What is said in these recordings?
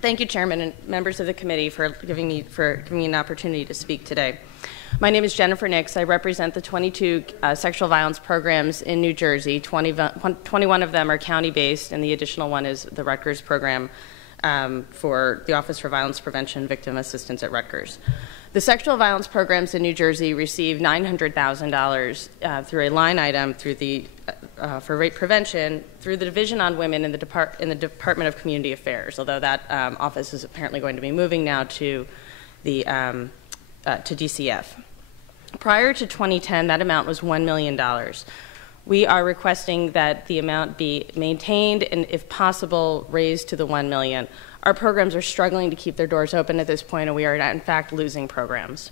Thank you, Chairman and members of the committee, for giving me an opportunity to speak today. My name is Jennifer Nix. I represent the 22 sexual violence programs in New Jersey. 21 of them are county-based, and the additional one is the Rutgers program for the Office for Violence Prevention and Victim Assistance at Rutgers. The sexual violence programs in New Jersey receive $900,000 through a line item through for rape prevention through the Division on Women in the Department of Community Affairs, although that office is apparently going to be moving now to DCF. Prior to 2010, that amount was $1 million. We are requesting that the amount be maintained and, if possible, raised to the $1 million. Our programs are struggling to keep their doors open at this point, and we are, in fact, losing programs.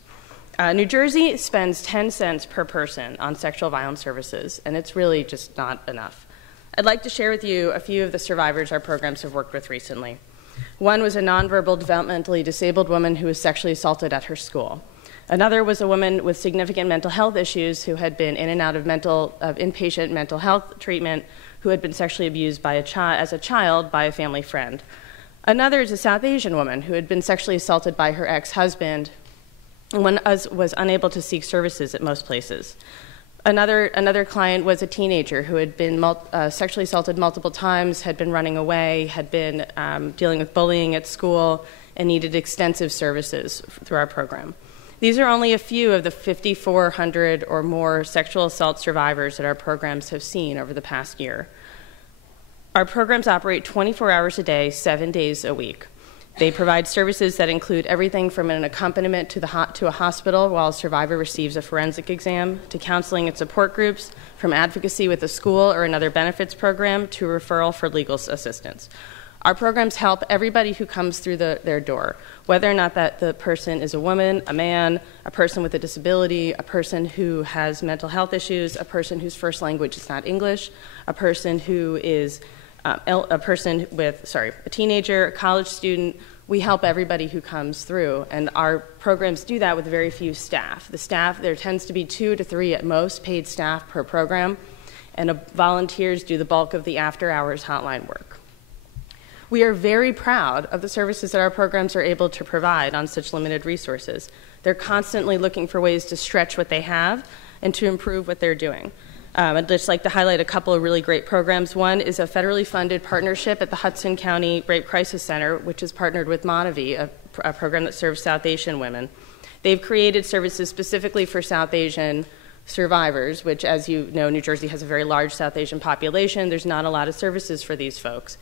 New Jersey spends 10 cents per person on sexual violence services, and it's really just not enough. I'd like to share with you a few of the survivors our programs have worked with recently. One was a nonverbal, developmentally disabled woman who was sexually assaulted at her school. Another was a woman with significant mental health issues who had been in and out of inpatient mental health treatment, who had been sexually abused as a child by a family friend. Another is a South Asian woman who had been sexually assaulted by her ex-husband and was unable to seek services at most places. Another client was a teenager who had been sexually assaulted multiple times, had been running away, had been dealing with bullying at school, and needed extensive services through our program. These are only a few of the 5,400 or more sexual assault survivors that our programs have seen over the past year. Our programs operate 24 hours a day, 7 days a week. They provide services that include everything from an accompaniment to a hospital while a survivor receives a forensic exam, to counseling and support groups, from advocacy with a school or another benefits program, to referral for legal assistance. Our programs help everybody who comes through their door, whether or not that the person is a woman, a man, a person with a disability, a person who has mental health issues, a person whose first language is not English, a person who is a teenager, a college student. We help everybody who comes through, and our programs do that with very few staff. There tends to be 2 to 3 at most paid staff per program, and volunteers do the bulk of the after-hours hotline work. We are very proud of the services that our programs are able to provide on such limited resources. They're constantly looking for ways to stretch what they have and to improve what they're doing. I'd just like to highlight a couple of really great programs. One is a federally funded partnership at the Hudson County Rape Crisis Center, which is partnered with Monavie, a program that serves South Asian women. They've created services specifically for South Asian survivors, which, as you know, New Jersey has a very large South Asian population. There's not a lot of services for these folks.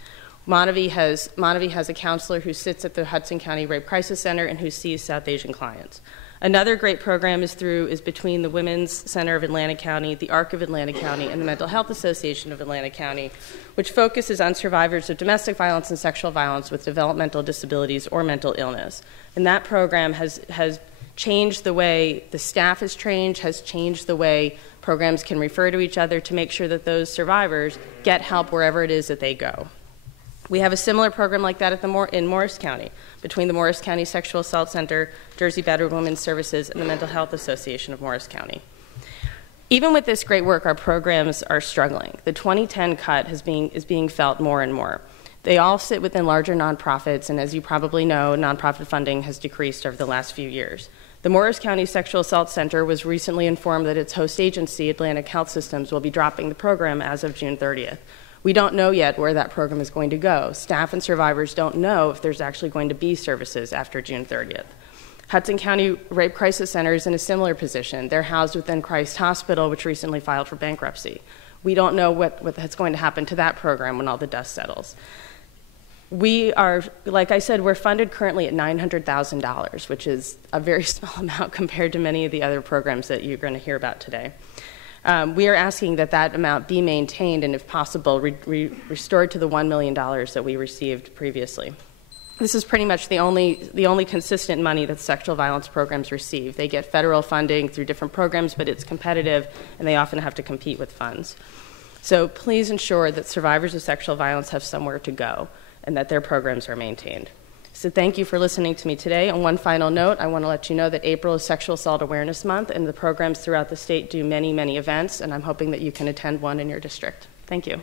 Monavie has a counselor who sits at the Hudson County Rape Crisis Center and who sees South Asian clients. Another great program is between the Women's Center of Atlantic County, the ARC of Atlantic County, and the Mental Health Association of Atlantic County, which focuses on survivors of domestic violence and sexual violence with developmental disabilities or mental illness. And that program has changed the way the staff is trained, has changed the way programs can refer to each other to make sure that those survivors get help wherever it is that they go. We have a similar program like that in Morris County, between the Morris County Sexual Assault Center, Jersey Battered Women's Services, and the Mental Health Association of Morris County. Even with this great work, our programs are struggling. The 2010 cut is being felt more and more. They all sit within larger nonprofits, and as you probably know, nonprofit funding has decreased over the last few years. The Morris County Sexual Assault Center was recently informed that its host agency, Atlantic Health Systems, will be dropping the program as of June 30th. We don't know yet where that program is going to go. Staff and survivors don't know if there's actually going to be services after June 30th. Hudson County Rape Crisis Center is in a similar position. They're housed within Christ Hospital, which recently filed for bankruptcy. We don't know what's going to happen to that program when all the dust settles. We are, like I said, we're funded currently at $900,000, which is a very small amount compared to many of the other programs that you're going to hear about today. We are asking that amount be maintained and, if possible, restored to the $1 million that we received previously. This is pretty much the only consistent money that sexual violence programs receive. They get federal funding through different programs, but it's competitive, and they often have to compete with funds. So please ensure that survivors of sexual violence have somewhere to go and that their programs are maintained. So thank you for listening to me today. On one final note, I want to let you know that April is Sexual Assault Awareness Month, and the programs throughout the state do many, many events, and I'm hoping that you can attend one in your district. Thank you.